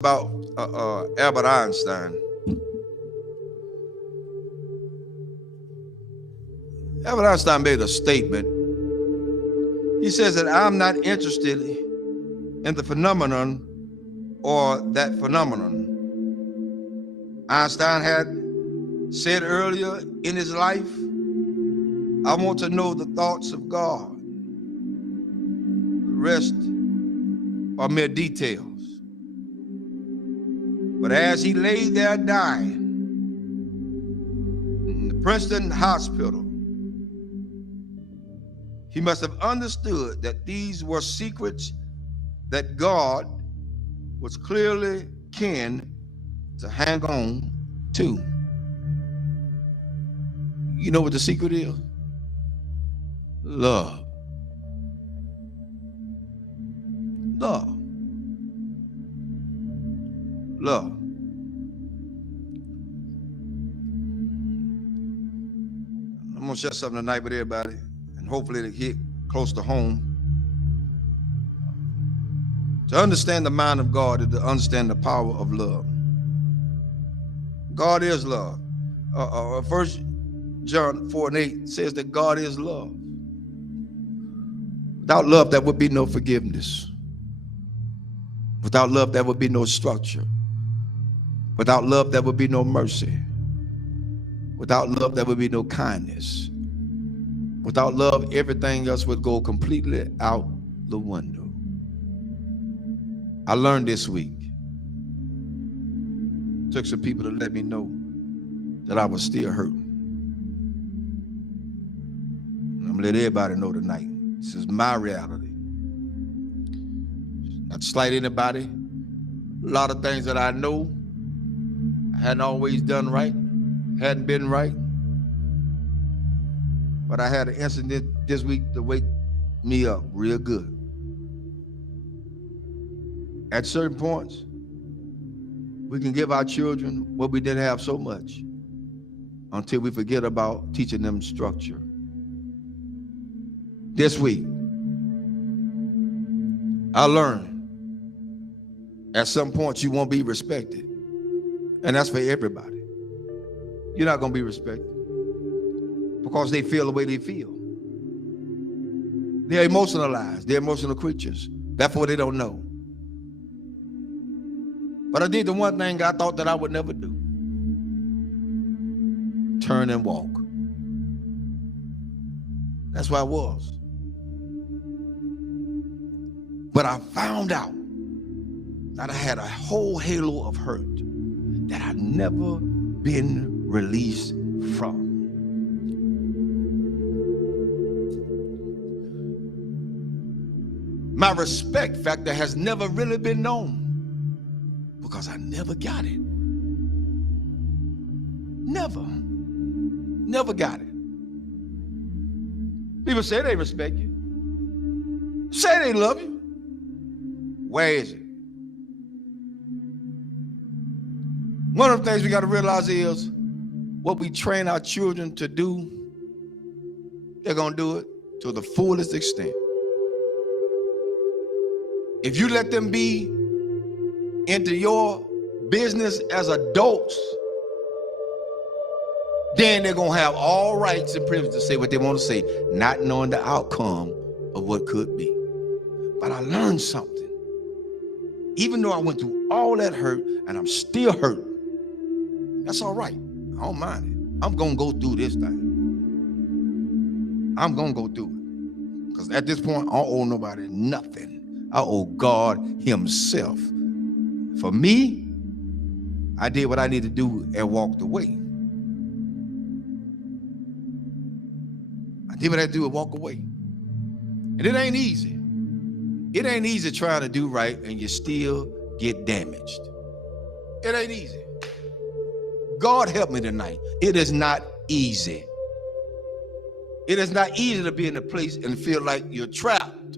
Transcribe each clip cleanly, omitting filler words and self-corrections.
About Albert Einstein. Albert Einstein made a statement. He says that I'm not interested in the phenomenon or that phenomenon. Einstein had said earlier in his life, I want to know the thoughts of God. The rest are mere details. But as he lay there dying in the Princeton hospital, he must have understood that these were secrets that God was clearly keen to hang on to. You know what the secret is? Love. Love. Love. I'm going to share something tonight with everybody, and hopefully it'll hit close to home. To understand the mind of God is to understand the power of love. God is love. 1 John 4:8 says that God is love. Without love, there would be no forgiveness. Without love, there would be no structure. Without love, there would be no mercy. Without love, there would be no kindness. Without love, everything else would go completely out the window. I learned this week. Took some people to let me know that I was still hurting. I'm gonna let everybody know tonight. This is my reality. Not to slight anybody. A lot of things that I know I hadn't always done right, hadn't been right. But I had an incident this week to wake me up real good. At certain points, we can give our children what we didn't have so much until we forget about teaching them structure. This week, I learned at some point you won't be respected. And that's for everybody. You're not going to be respected because they feel the way they feel. They're emotionalized. They're emotional creatures. Therefore, they don't know. But I did the one thing I thought that I would never do. Turn and walk. That's where I was. But I found out that I had a whole halo of hurt that I'd never been released from. My respect factor has never really been known because I never got it. Never got it. People say they respect you. Say they love you. Where is it? One of the things we got to realize is what we train our children to do, they're going to do it to the fullest extent. If you let them be into your business as adults, then they're going to have all rights and privileges to say what they want to say, not knowing the outcome of what could be. But I learned something. Even though I went through all that hurt and I'm still hurting, that's all right. I don't mind it. I'm going to go through this thing. I'm going to go through it. Because at this point, I don't owe nobody nothing. I owe God himself. For me, I did what I needed to do and walked away. I did what I had to do and walk away. And it ain't easy. It ain't easy trying to do right and you still get damaged. It ain't easy. God help me tonight. It is not easy. It is not easy to be in a place and feel like you're trapped.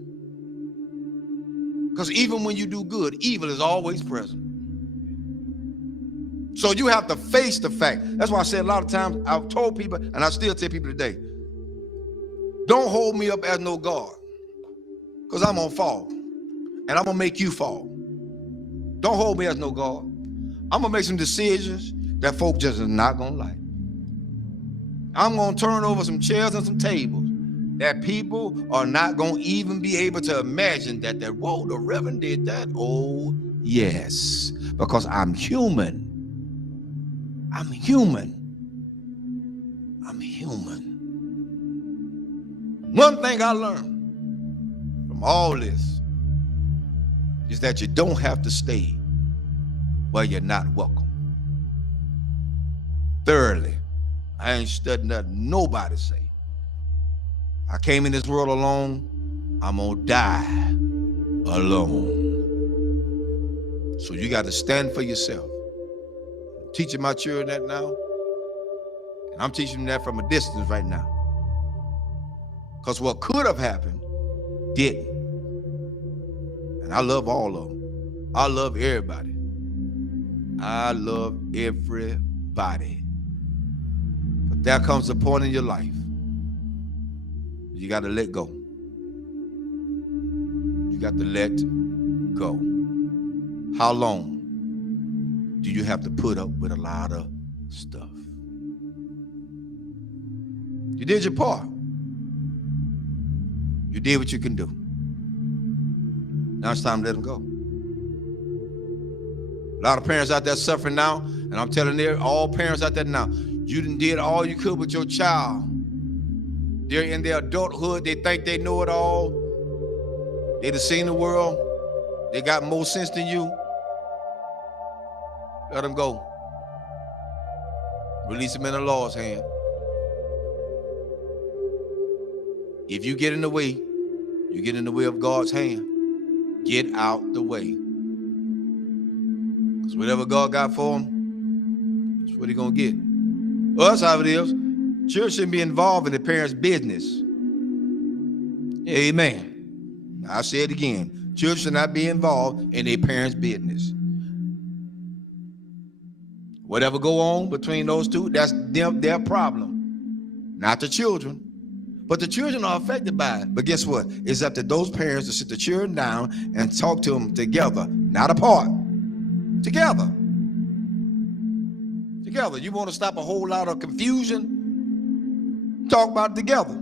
Because even when you do good, evil is always present. So you have to face the fact. That's why I said a lot of times, I've told people, and I still tell people today, don't hold me up as no God. Because I'm going to fall. And I'm going to make you fall. Don't hold me as no God. I'm going to make some decisions that folk just are not going to like. I'm going to turn over some chairs and some tables that people are not going to even be able to imagine that, whoa, the Reverend did that. Oh, yes, because I'm human. I'm human. I'm human. One thing I learned from all this is that you don't have to stay where you're not welcome. Thirdly, I ain't studying nothing nobody say. I came in this world alone. I'm gonna die alone. So you got to stand for yourself. I'm teaching my children that now, and I'm teaching them that from a distance right now. Because what could have happened didn't. And I love all of them. I love everybody. I love everybody. But there comes a point in your life you got to let go. You got to let go. How long do you have to put up with a lot of stuff? You did your part. You did what you can do. Now it's time to let them go. A lot of parents out there suffering now, and I'm telling all parents out there now, you done did all you could with your child. They're in their adulthood. They think they know it all. They done seen the world. They got more sense than you. Let them go. Release them in the Lord's hand. If you get in the way, you get in the way of God's hand. Get out the way. Because whatever God got for them, that's what he's going to get. Well, that's how it is. Children shouldn't be involved in the parents' business. Amen. I'll say it again. Children should not be involved in their parents' business. Whatever go on between those two, that's their problem. Not the children. But the children are affected by it. But guess what? It's up to those parents to sit the children down and talk to them together, not apart. Together. Together. You want to stop a whole lot of confusion? Talk about it together.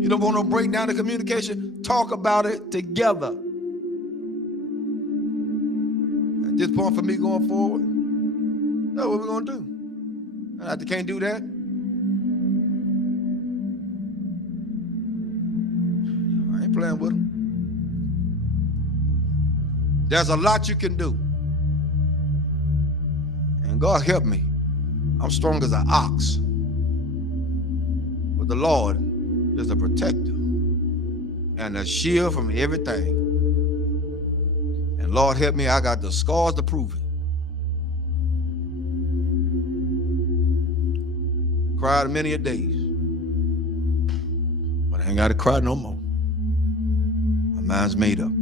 You don't want to break down the communication? Talk about it together. At this point for me going forward, that's what we're going to do. And if they can't do that, I ain't playing with them. There's a lot you can do. And God help me. I'm strong as an ox. But the Lord is a protector and a shield from everything. And Lord help me, I got the scars to prove it. Cried many a days. But I ain't got to cry no more. My mind's made up.